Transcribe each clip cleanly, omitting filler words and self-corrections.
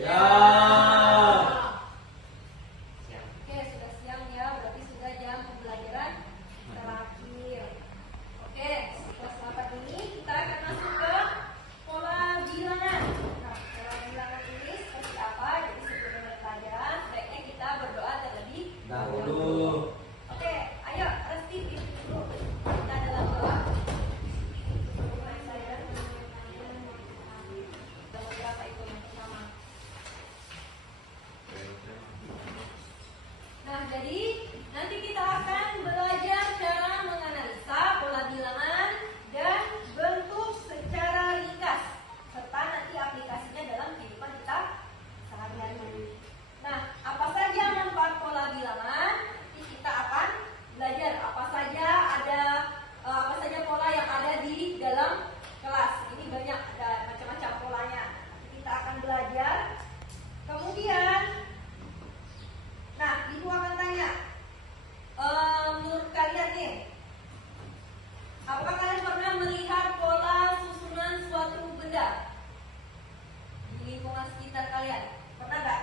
Ya. Oke, sudah siang ya, berarti sudah jam pembelajaran terakhir. Oke, setelah selamat ini kita akan masuk ke pola bilangan. Nah, pola bilangan ini seperti apa? Jadi sebelum mulai pelajaran, sebaiknya kita berdoa terlebih Dahulu. Oke, ayo Resti pimpin dulu kita dalam doa. Berapa itu yang pertama? Nah, jadi nanti kita akan belajar cara menganalisa pola bilangan dan bentuk secara ringkas, serta nanti aplikasinya dalam kehidupan kita sehari-hari. Nah, apa saja manfaat pola bilangan? Nanti kita akan belajar apa saja pola yang ada di dalam kelas. Ini banyak, ada macam-macam polanya. Nanti kita akan belajar. Kemudian, nah, ibu akan tanya, menurut kalian nih, apakah kalian pernah melihat pola susunan suatu benda di lingkungan sekitar kalian? Pernah nggak?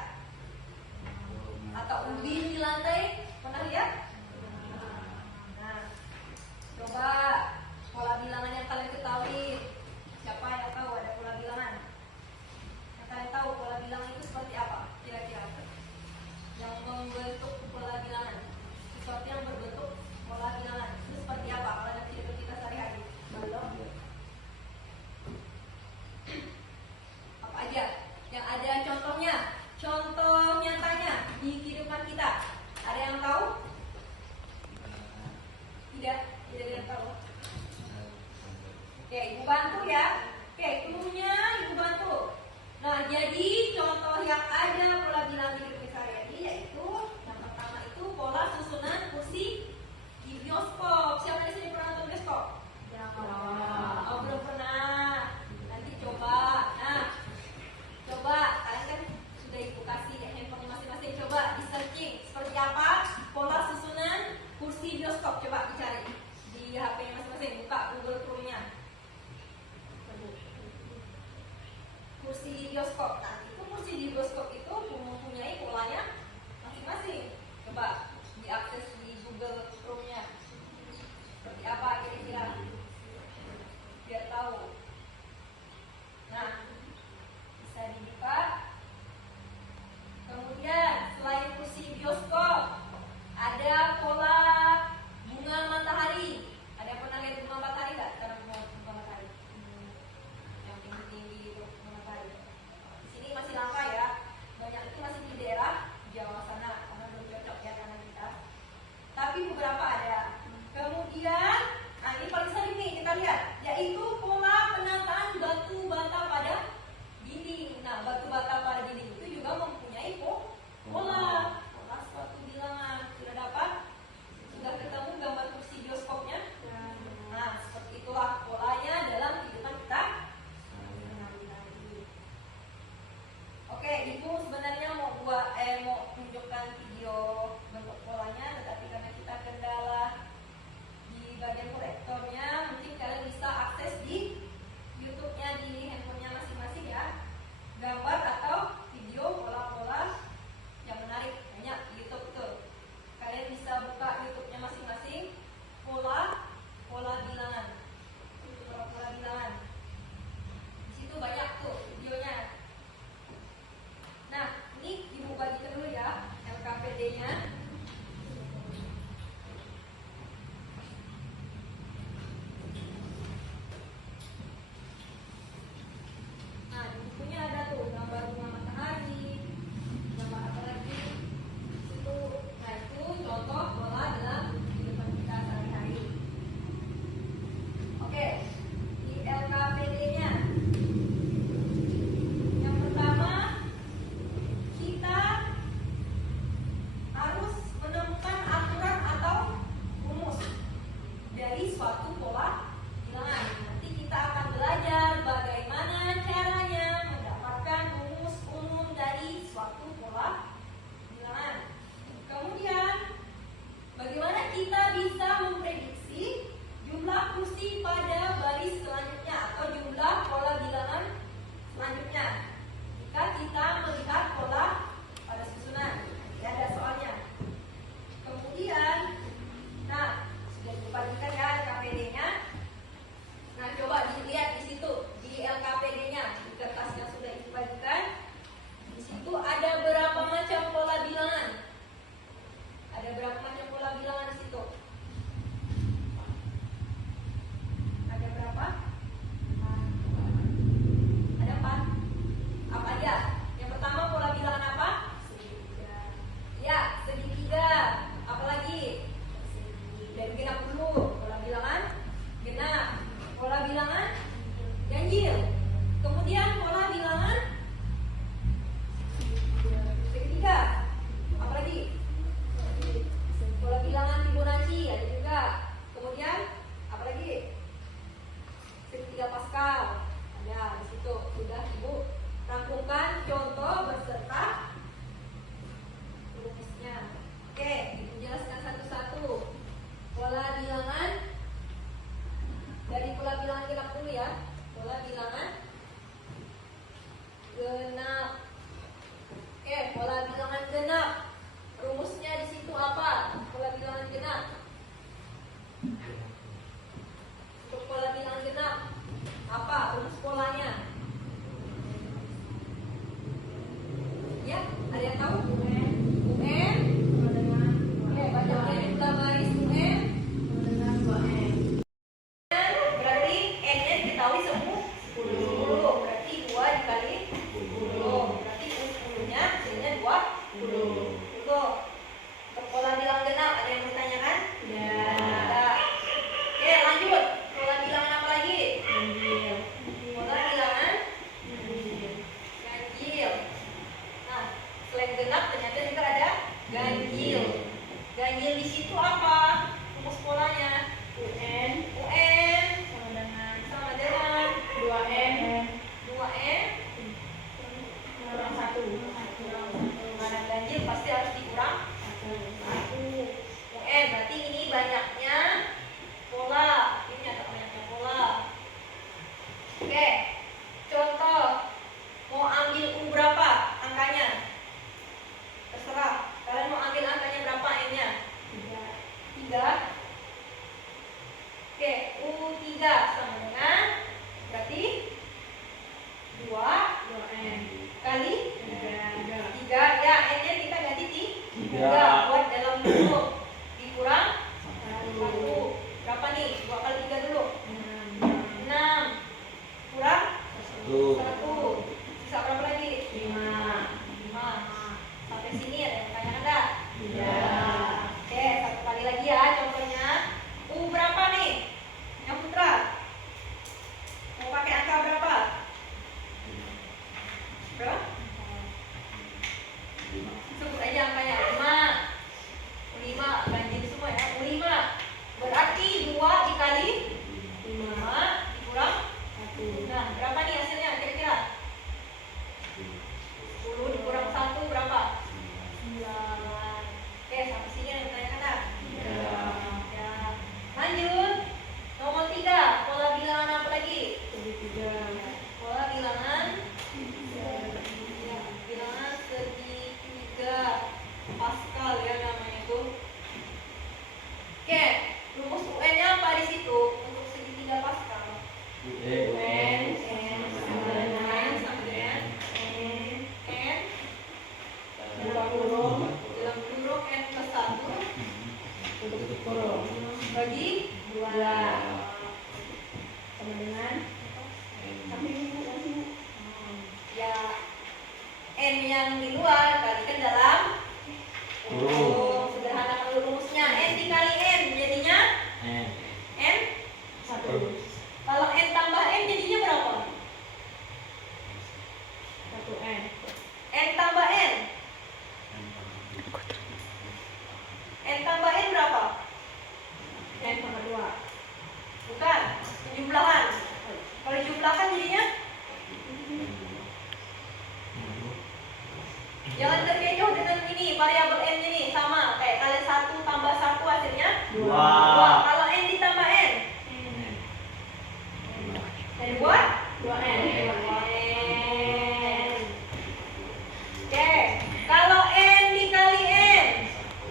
Atau ubin di lantai? Pernah lihat? Nah, coba pola bilangan yang kalian ketahui. Siapa yang tahu ada pola bilangan? Yang kalian tahu pola bilangan itu seperti apa? Kira-kira yang membentuk pola bilangan, sesuatu yang berbentuk pola bilangan itu seperti apa kalau dalam kehidupan kita sehari-hari? Apa aja yang ada contohnya? Contoh nyatanya di kehidupan kita. Ada yang tahu? Tidak ada yang tahu. Oke, ibu bantu ya. Oke, clue-nya ibu bantu. Nah, jadi contoh yang ada pola bilangan hidup kita sehari-hari yaitu yang pertama itu pola susunan kursi di bioskop. Siapa di sini pernah nonton bioskop? Oh, belum pernah. Nanti coba. Nah, coba kalian kan sudah ibu kasih handphone masing-masing. Coba di searching seperti apa pola susunan kursi bioskop. Coba dicari di HP masing-masing. Buka Google Chrome-nya. Kursi di bioskop. Nah, itu kursi di bioskop itu mempunyai polanya masing-masing. Coba diakses di Google Chrome-nya. Seperti apa kira-kira? Biar tahu. Nah, bisa dibuka. Kemudian selain kursi bioskop, ada pola bunga matahari. Ada yang pernah lihat bunga matahari nggak? Cara bunga matahari yang tinggi-tinggi itu bunga matahari. Di sini Oke, contoh mau ambil U berapa angkanya? Terserah. Kalian mau ambil angkanya berapa N-nya? 3. Oke, U3 sama dengan berarti 2 kali 3. Ya, N-nya kita ganti 3 buat dalam bentuk dikurang 1. Berapa nih? 2 kali 3 dulu. 6 kurang 1. Sisa berapa lagi? 5. Sampai sini ada yang bertanya enggak? Oke, satu kali lagi ya contohnya. U berapa nih? Yang Putra? Mau pakai angka berapa? Berapa? Sebut aja angkanya. 5 ganjil semua ya. U5 berarti 2 dikali 5 dikurang 1. Nah, berapa nih hasilnya kira-kira? 10 dikurang 1 berapa? 9. Oke, sampai sini yang ditanyakan dah? Ya. Lanjut. Nomor 3, pola bilangan apa lagi? Pola bilangan bilangan segitiga Pascal ya namanya itu. Oke, rumus UN-nya apa di situ untuk segitiga Pascal? UN sama dengan N dalam kurung N plus 1 bagi 2 sama dengan ya N yang di luar kalikan dalam kurung. Sederhanakan dulu rumusnya. N dikali N jadinya N 1. Kalau N tambah N jadinya berapa? 1N. N tambah N. N tambah N berapa? N tambah 2. Bukan, penjumlahan. Kalau dijumlahkan jadinya jangan terkecoh dengan ini variabel N ini sama kayak kalian 1 tambah 1 hasilnya 2. Kalau N ditambah N dari 2N. Oke, kalau N dikali N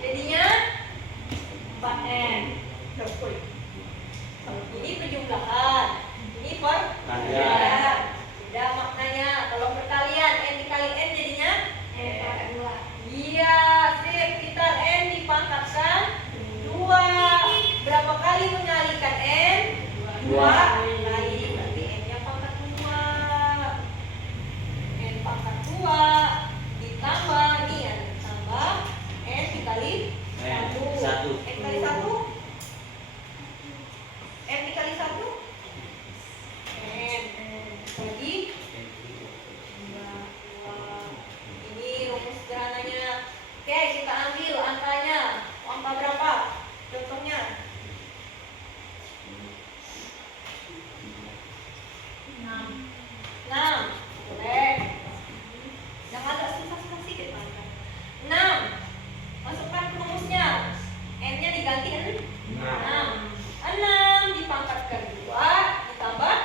jadinya 4N. Ini penjumlahan, ini perkalian. Beda maknanya. Kalau perkalian N dikali N jadinya N pangkat 2. Iya, sip. Kita N dipangkatkan 2. Berapa kali mengalikan N? 2 kali. Berarti N-nya pangkat 2. N pangkat 2 ditambah nih ya, ditambah N dikali 1. N kali 1. N dikali 1. N bagi 2. Ini rumus sederhananya. Oke, kita ambil angkanya. Angka berapa? Contohnya 6. Boleh. Yang agak susah-susah sedikit Pak. 6. Masukkan ke rumusnya. N-nya diganti 6. 6 dipangkatkan 2 ditambah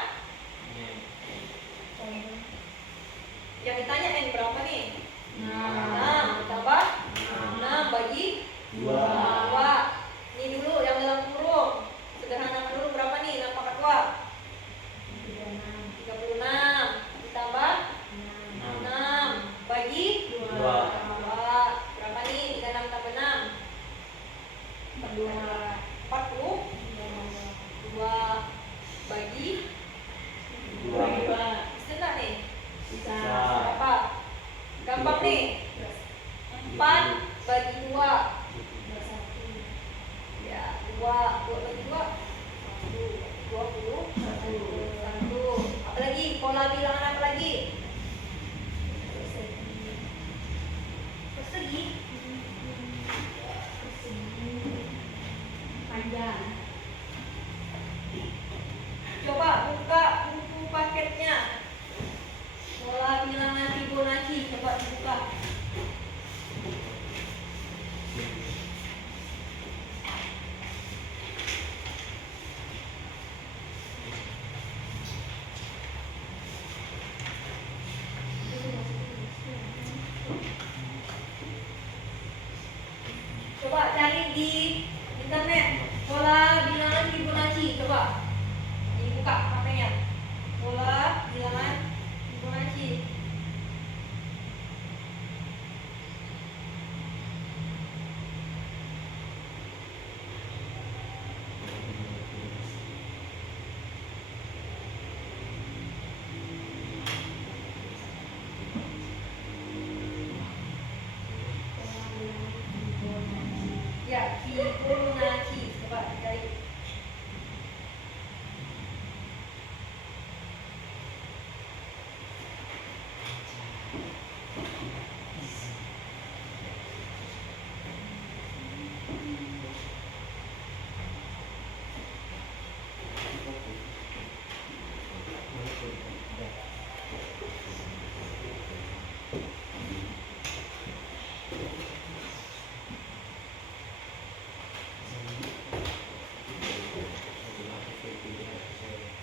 yang ditanya N berapa nih? 6 ditambah 6 bagi 2. Ini dulu yang dalam kurung. Sederhanakan dulu berapa nih 6 pangkat 2? 36. di internet. Pola bilangan Fibonacci, coba dibuka HP-nya. Pola bilangan Fibonacci. Ya, Fibonacci, coba cari.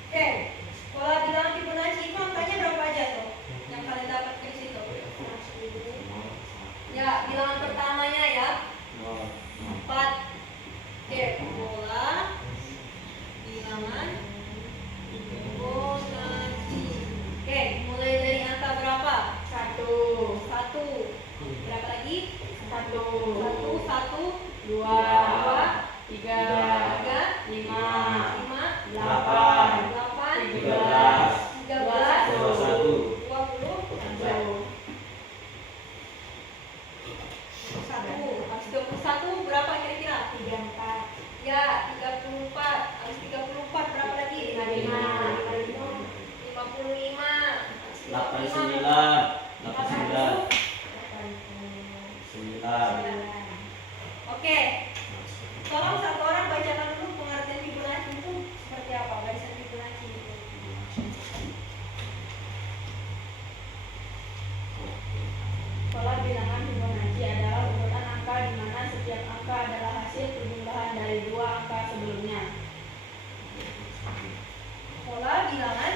Oke, pola bilangan Fibonacci itu angkanya berapa aja tuh? Yang kalian dapat dari situ? Ya, bilangan pertamanya ya. 4. Oke, pola bilangan Fibonacci. Oke, mulai dari angka berapa? 1. Berapa lagi? 1, 2, 3, 5, 8, 13, 20, 21 berapa kira-kira? 34. Ya, 34. Habis 34 berapa lagi? 55. 9. Oke. Tolong satu orang bacakan dulu pengertian Fibonacci itu seperti apa? Barisan Fibonacci itu. Pola bilangan Fibonacci adalah urutan angka di mana setiap angka adalah hasil perjumlahan dari dua angka sebelumnya. Pola bilangan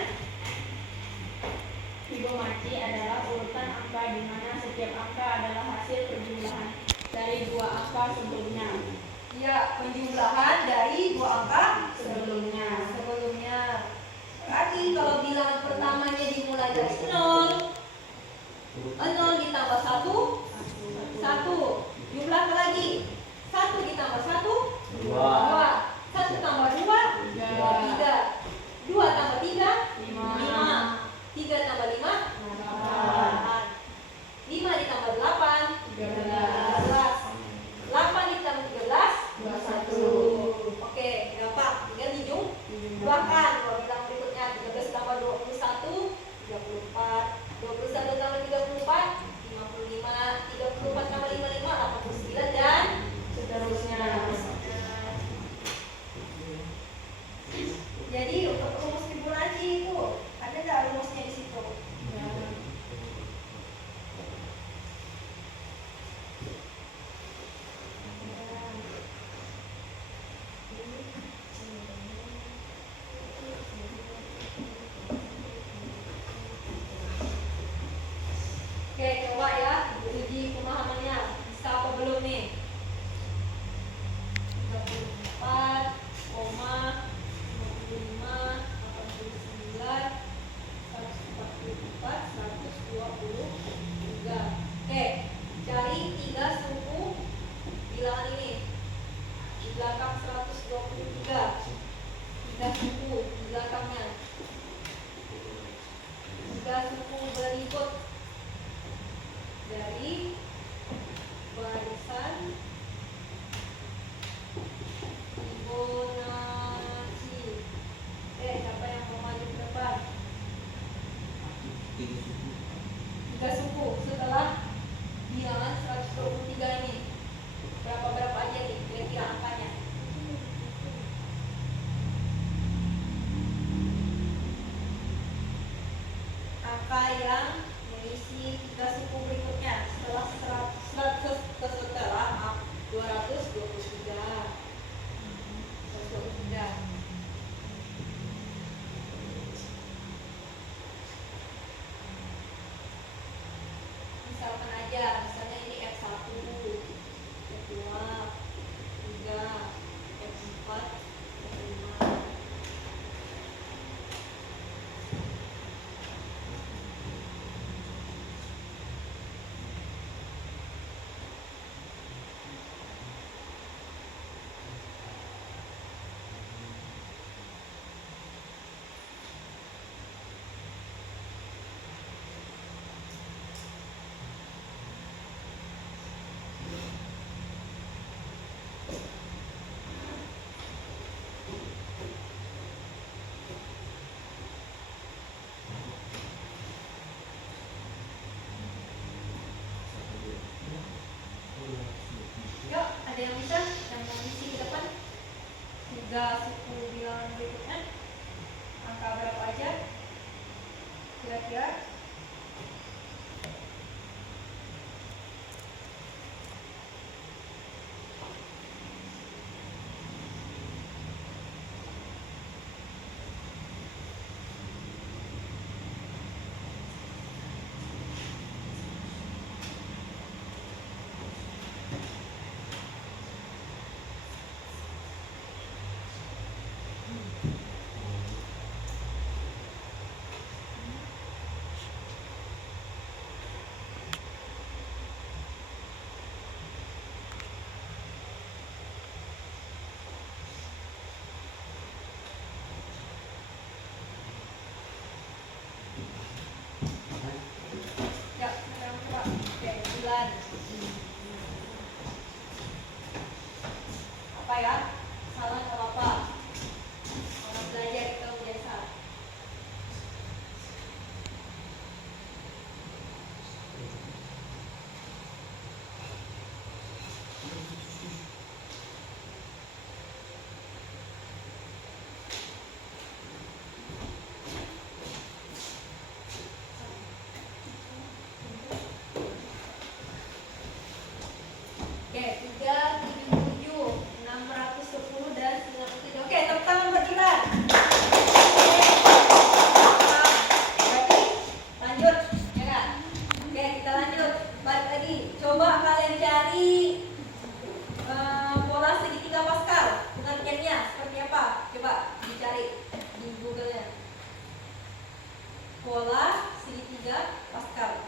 Fibonacci adalah urutan angka di mana setiap angka adalah hasil perjumlahan dari dua angka sebelumnya. ya penjumlahan dari dua angka Sebelumnya. Berarti kalau bilangan pertamanya dimulai dari 0 ditambah 1, 1. Jumlah apa lagi? 1 ditambah 1, 2. 1 tambah 2, 3. 2 tambah 3, 5. 3 tambah 5, 8. 5 ditambah 8, 13. 8 ditambah 13, 21. Oke, gampang. Tinggal dijumlahkan. Kalau bilang berikutnya 13 tambah 21, 34. 21 tambah 34, 55. 34 tambah 55, 89 dan Seterusnya. Jadi untuk rumus Fibonacci itu ada nggak rumusnya di situ? Oke, coba ya uji pemahamannya. Bisa apa belum nih? 34, 55, 89, 144, 123. Oke, cari 3 suku bilangan ini. Di belakang 123. 3 suku di belakangnya. 3 suku berikut dari barisan Fibonacci. Siapa yang mau maju ke depan? 3 suku setelah bilangan 123 ini. Berapa aja nih kira-kira angkanya? Angka yang mengisi 3 suku berikutnya setelah 223. Misalkan aja, misalnya ini F1, F2, F3, tiga suku bilangan berikutnya, angka berapa aja kira-kira? Ya, sekarang coba. Oke, 9. Apa ya? Salah nggak apa-apa. Orang belajar kita biasa. Oke, 377, 610 dan 97. Oke, tepuk tangan buat kita. Berarti lanjut, ya kan? Oke, kita lanjut. Balik lagi. Coba kalian cari pola segitiga Pascal. Pengertiannya seperti apa? Coba dicari di Google-nya. Pola segitiga Pascal.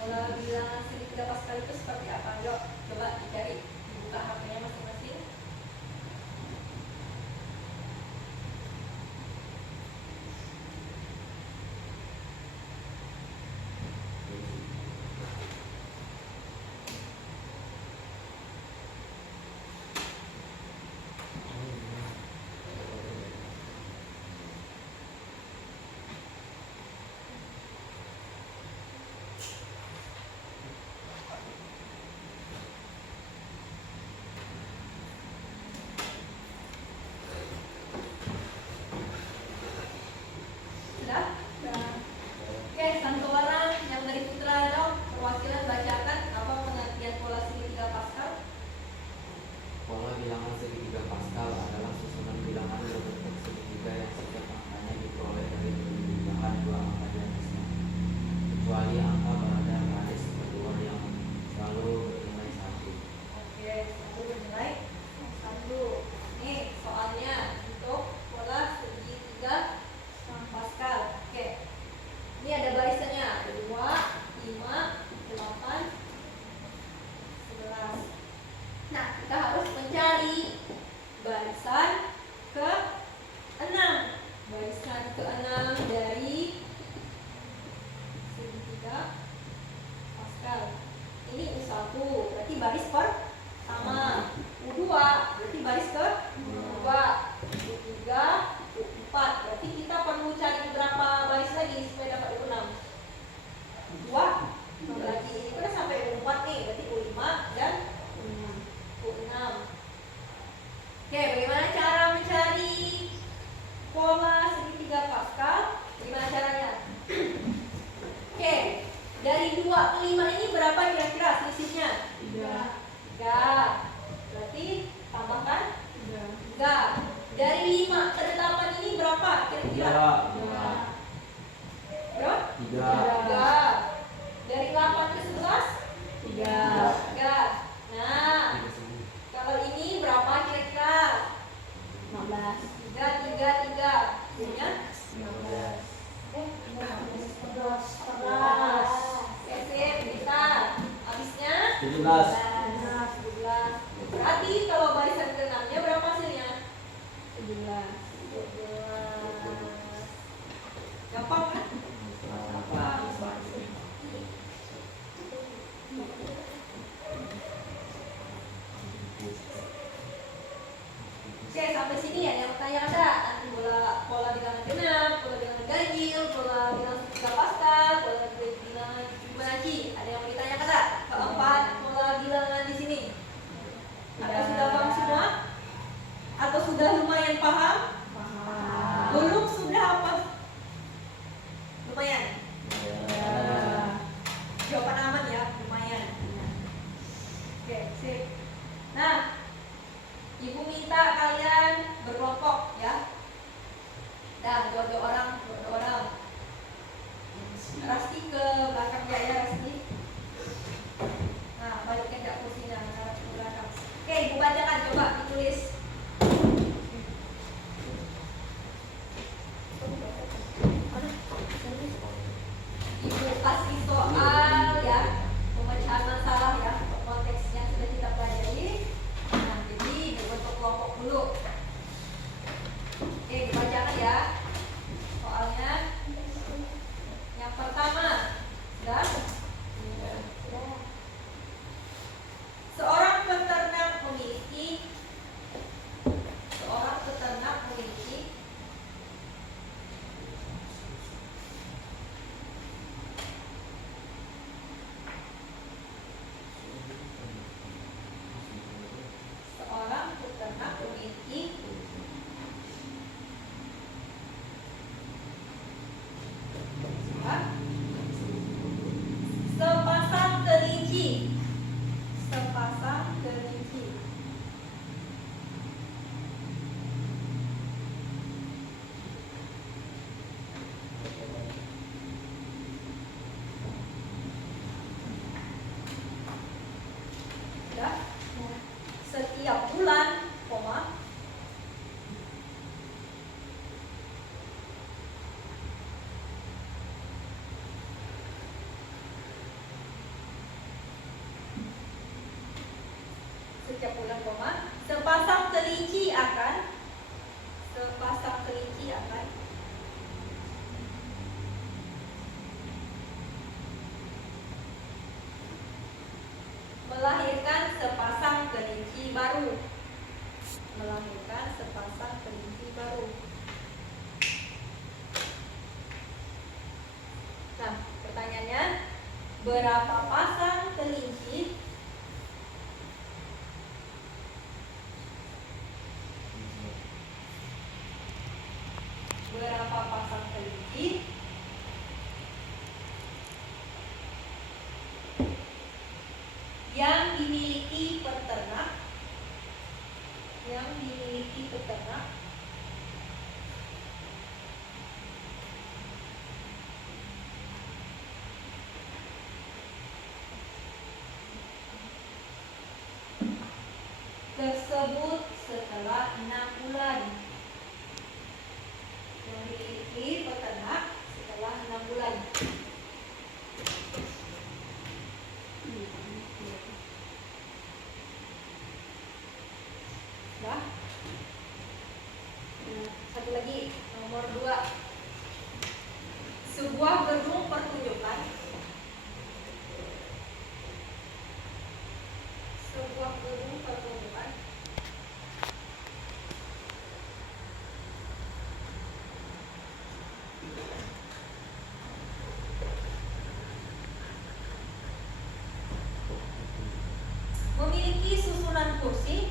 Pola bilangan segitiga Pascal itu seperti apa? Yuk, coba dicari, dibuka HP-nya masing-masing. Sudah? Oke, satu orang yang dari Putra dong, perwakilan bacakan apa pengertian pola segitiga Pascal. Pola bilangan segitiga Pascal adalah susunan bilangan berbentuk segitiga yang setiap angkanya diperoleh dari perbilangan dua angka di atasnya, kecuali angka pada baris kedua yang selalu bernilai 1. Oke, satu bernilai 1. Nih soalnya untuk pola segitiga Pascal. Oke, ini ada barisannya, ada 2, 5, 8, 11. Nah, kita harus mencari barisan ke-6. Barisan ke-6 dari segitiga Pascal. Ini U1, berarti baris pertama. U2, berarti baris ke-2. U3, U4. Berarti kita perlu cari berapa baris lagi supaya dapat U6? 2. Lagi ini kan sampai U4 nih, berarti U5 dan U6. Oke, bagaimana cara mencari pola segitiga Pascal? Gimana caranya? Oke, dari 2 ke 5 ini berapa kira-kira selisihnya? 3. Berarti tambahkan 3. Dari 5 ke 8 ini berapa kira-kira? 3. Berapa? 3. 3. Dari 8 ke 11? 3. Nah, kalau ini berapa kira-kira? 15. 3, 3, 3. Punya? 15. 11. Sip, kita. Habisnya? 17. 17. Berarti kalau barisan ke-6-nya berapa hasilnya? 17. 17. Gampang kan? Gampang. Oke, sampai sini ya yang tanya ada. Nanti pola bilangan genap, pola bilangan ganjil, pola bilangan segitiga Pascal, pola bilangan Fibonacci. Ada yang mau ditanya kata? minta kalian berkelompok ya. Dan dua orang. Rasti ke belakang ya Rasti. Nah, balikin enggak kursinya, ngarep ke belakang. Oke, Ibu bacakan, coba ditulis. Ibu kasih soal ya, pemecahan masalah ya, konteks yang sudah kita pelajari. Nah, jadi Ibu bentuk kelompok dulu. Oke, dibacakan ya soalnya. Yang pertama, sudah? Seorang peternak memiliki sepasang kelinci. Ya. Setiap bulan, koma, sepasang kelinci akan melahirkan sepasang kelinci baru. Nah, pertanyaannya, berapa pasang kelinci yang dimiliki peternak tersebut setelah 6 bulan. Memiliki peternak setelah 6 bulan. Nah, satu lagi, nomor 2. Sebuah gedung pertunjukan memiliki susunan kursi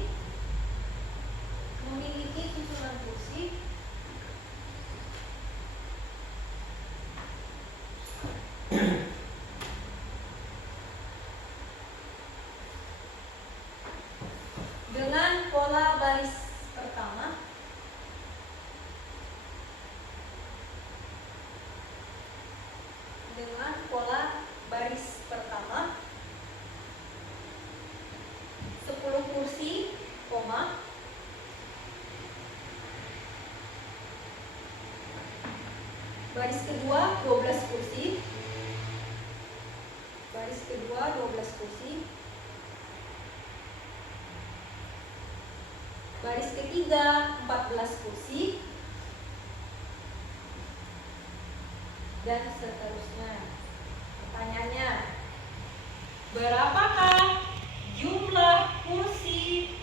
dengan pola baris pertama baris kedua 12 kursi, baris ketiga 14 kursi, dan seterusnya. Pertanyaannya, berapakah jumlah kursi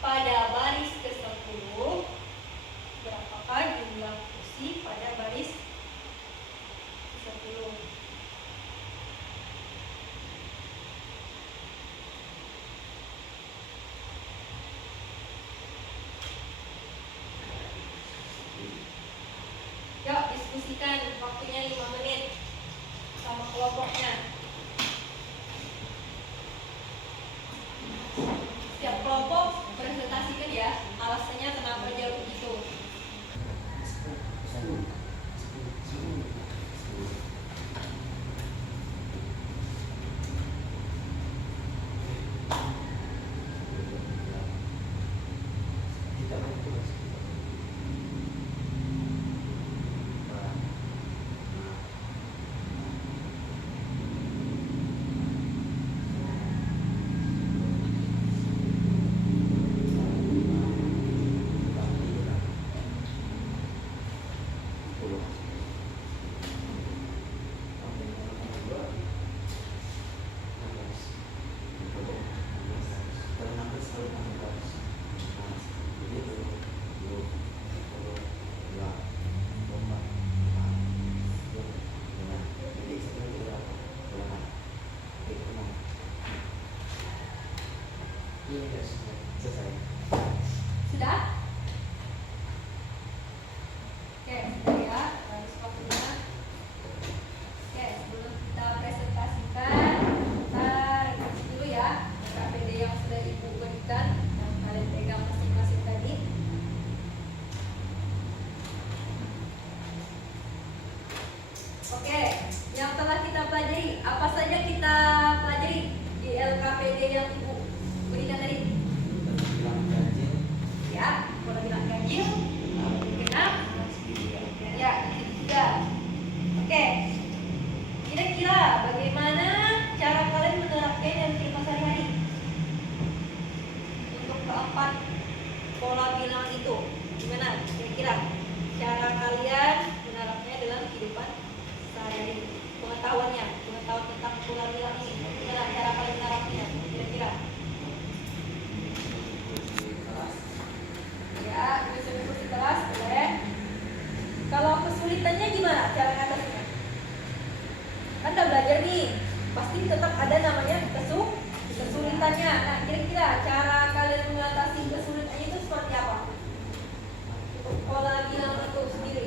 pada baris ke-10? Berapakah jumlah kursi pada baris ke-10? Yuk, diskusikan, waktunya 5 menit sama kelompoknya. Iya, selesai. Sudah? Oke, sudah ya. Harus waktunya. Oke, sebelum kita presentasikan, kita revisi dulu ya KPD yang sudah Ibu berikan yang kalian pegang masing-masing tadi. Oke, yang telah kita pelajari, apa saja kita pelajari di LKPD yang Ibu berikan tadi? Bilang ganjil. Ya, kalau bilang ganjil, genap, ya, itu juga. Oke, kira-kira bagaimana cara kalian menerapkan dalam kehidupan sehari-hari untuk keempat pola bilangan itu? Gimana? Kira-kira cara kalian menerapkannya dalam kehidupan sehari-hari? Pengetahuan tentang pola bilangan ini, gimana cara kalian menerapkannya? Kira-kira? Ya, bisa di kelas, boleh. Kalau kesulitannya gimana cara ngatasinya? Kan udah belajar nih, pasti tetap ada namanya kesulitannya. Nah, kira-kira cara kalian mengatasi kesulitannya itu seperti apa? Untuk pola bilangan itu sendiri.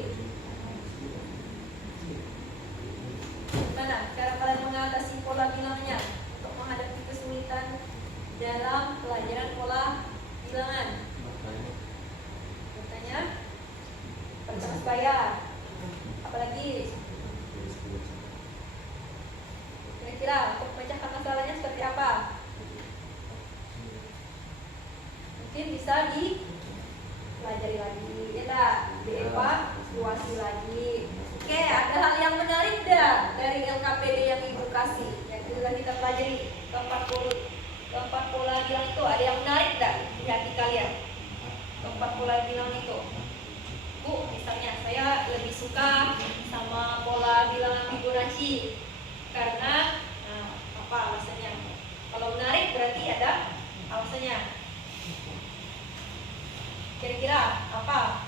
Gimana cara kalian mengatasi pola bilangannya untuk menghadapi kesulitan dalam pelajaran pola bilangan? Bertanya, pertama bayar, apalagi kira-kira untuk memecahkan masalahnya seperti apa? Mungkin bisa dipelajari lagi, ya tak? Dievaluasi lagi. Oke, ada hal yang menarik dah dari LKPD yang Ibu kasih, yang sudah kita pelajari keempat pola bilang itu. Ada yang menarik dah di hati kalian? Keempat pola bilang itu. Bu, misalnya saya lebih suka sama pola bilangan Fibonacci karena apa alasannya? Kalau menarik berarti ada alasannya. Kira-kira apa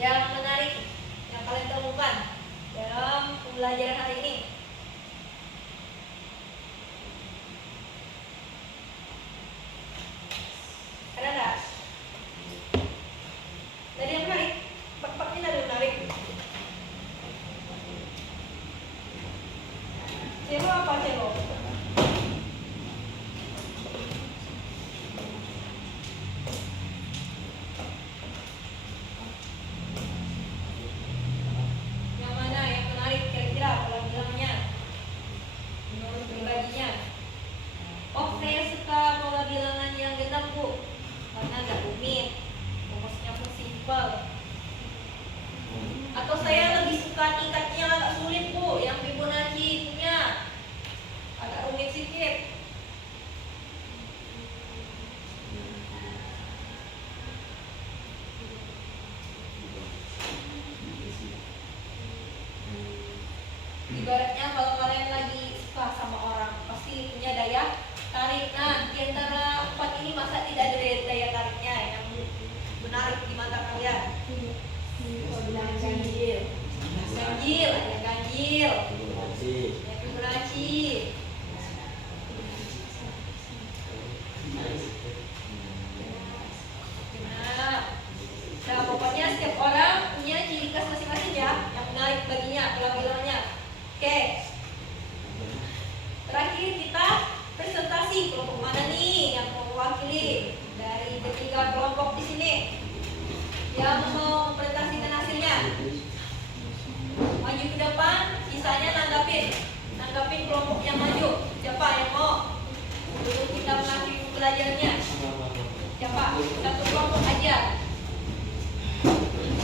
yang menarik yang kalian temukan dalam pembelajaran hari ini? Ada nggak? Dari yang menarik, ini ada yang menarik. Celo apa celo? Yang mana yang menarik kira-kira kalau bilangnya? Menurut pribadinya? Oh, saya suka pola bilangan yang genap, Bu, karena nggak rumit, rumusnya pun simpel. Atau saya lebih suka tingkatnya agak sulit, Bu, yang Fibonacci punya agak rumit sedikit. Ibaratnya kalau kalian lagi suka sama orang, pasti punya daya tarik. Nah, di antara empat ini masa tidak ada daya tariknya yang menarik di mata kalian? Ganjil, ada ganjil, ya Fibonacci. Nah, pokoknya setiap orang punya ciri khas masing-masing ya, yang menarik baginya pola bilangnya. Oke. Terakhir kita presentasi kelompok mana nih yang mewakili dari ketiga kelompok di sini yang mau mempresentasikan hasilnya. Maju ke depan, sisanya nanggapin kelompok yang maju. Siapa yang mau? Dulu kita mengakhiri pembelajarannya. Siapa? Satu kelompok aja.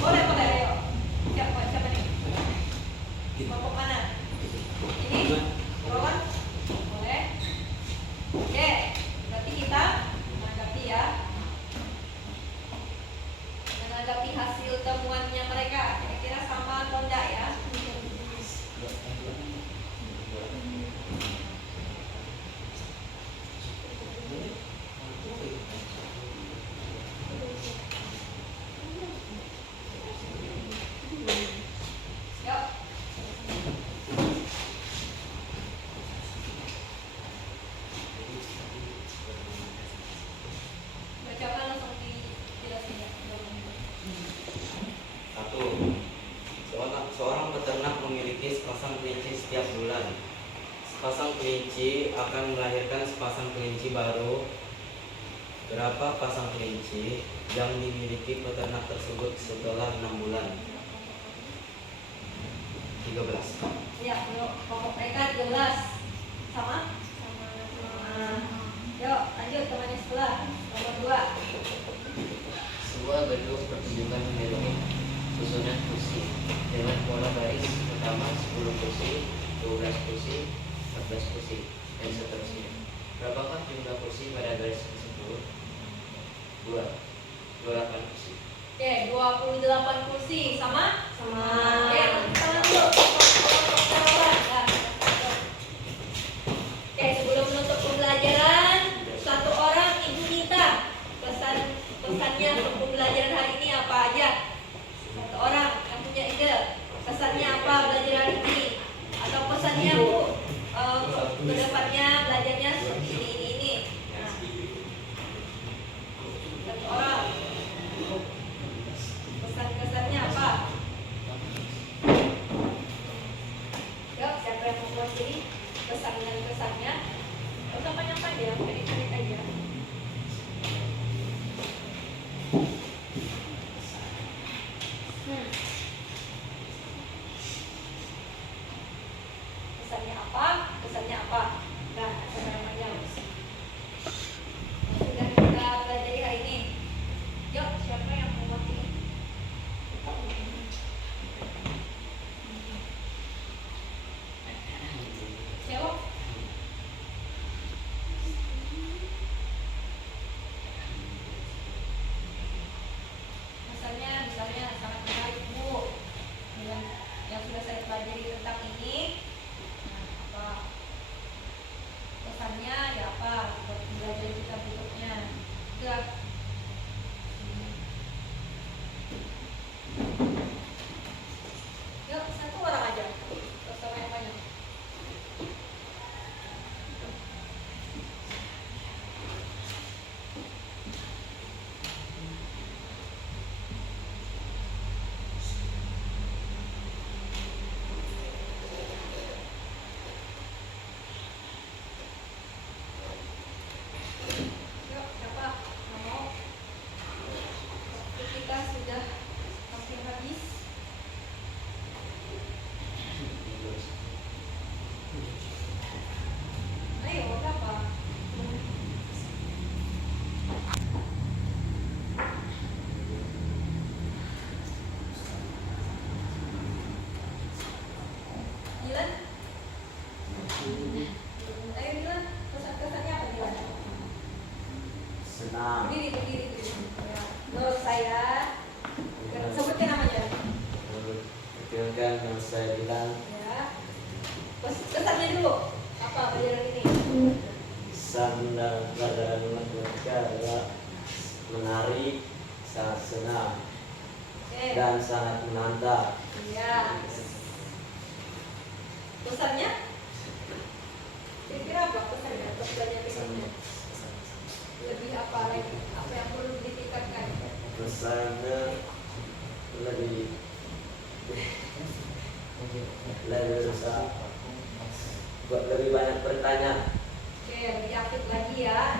Boleh, ayo. Siapa nih? Kelompok mana? Ini? Lawan? Boleh. Oke, berarti kita menanggapi ya. Menanggapi hasil temuannya mereka. Kira-kira sama atau enggak ya? Yuk. akan melahirkan sepasang kelinci baru. Berapa pasang kelinci yang dimiliki peternak tersebut setelah 6 bulan? 13. Ya, kelompok mereka 13. Sama? Nah, yuk lanjut temannya sebelah. Nomor 2. Sebuah gedung pertunjukan menyerupi susunan kursi dengan pola baris pertama 10 kursi, 12 kursi, 14 kursi, dan seterusnya. Berapakah jumlah kursi pada baris tersebut? 2. 28 kursi. Oke, 28 kursi. Sama? Sama. Oke, tepuk tangan dulu. Kelompok relawan. Nah, oke, sebelum menutup pembelajaran, satu orang Ibu minta pesannya untuk pembelajaran hari ini apa aja? Satu orang yang punya ide, pesannya apa belajar hari ini? Atau pesannya Bu, ke depannya belajarnya seperti ini. Nah, satu orang. Pesan-kesannya apa? Yuk, siapa yang mau buat diri? Pesan dan kesannya. Gak usah panjang-panjang, pendek-pendek aja. Pesannya apa? Pesannya apa? Nah, siapa yang panjang? Sudah kita pelajari hari ini. Yuk, siapa yang mau buat diri? Siapa? Misalnya sangat menarik Bu, dengan yang sudah saya pelajari tentang ini. Nah, apa pesannya ya apa buat belajar kita berikutnya? Sudah. Yuk, satu orang aja. Terus sama yang banyak. Yuk, siapa? Nggak mau? Waktu kita sudah hampir habis. Ayo, berapa? Dilan? Ayo Dilan, pesan-kesannya apa Dilan? Senang. Berdiri. Ya. Menurut saya, sebutkan namanya. Perkenalkan, nama saya Dilan. Ya. Kesannya dulu. Apa pelajaran ini? Kesan dalam pelajaran matematika adalah menarik, sangat senang, Oke. dan sangat menantang. Iya. Pesannya? Kira-kira apa pesannya untuk belajar ini? Lebih apa lagi? Apa yang perlu ditingkatkan? Pesannya lebih berusaha buat lebih banyak bertanya. Oke, lebih aktif lagi ya.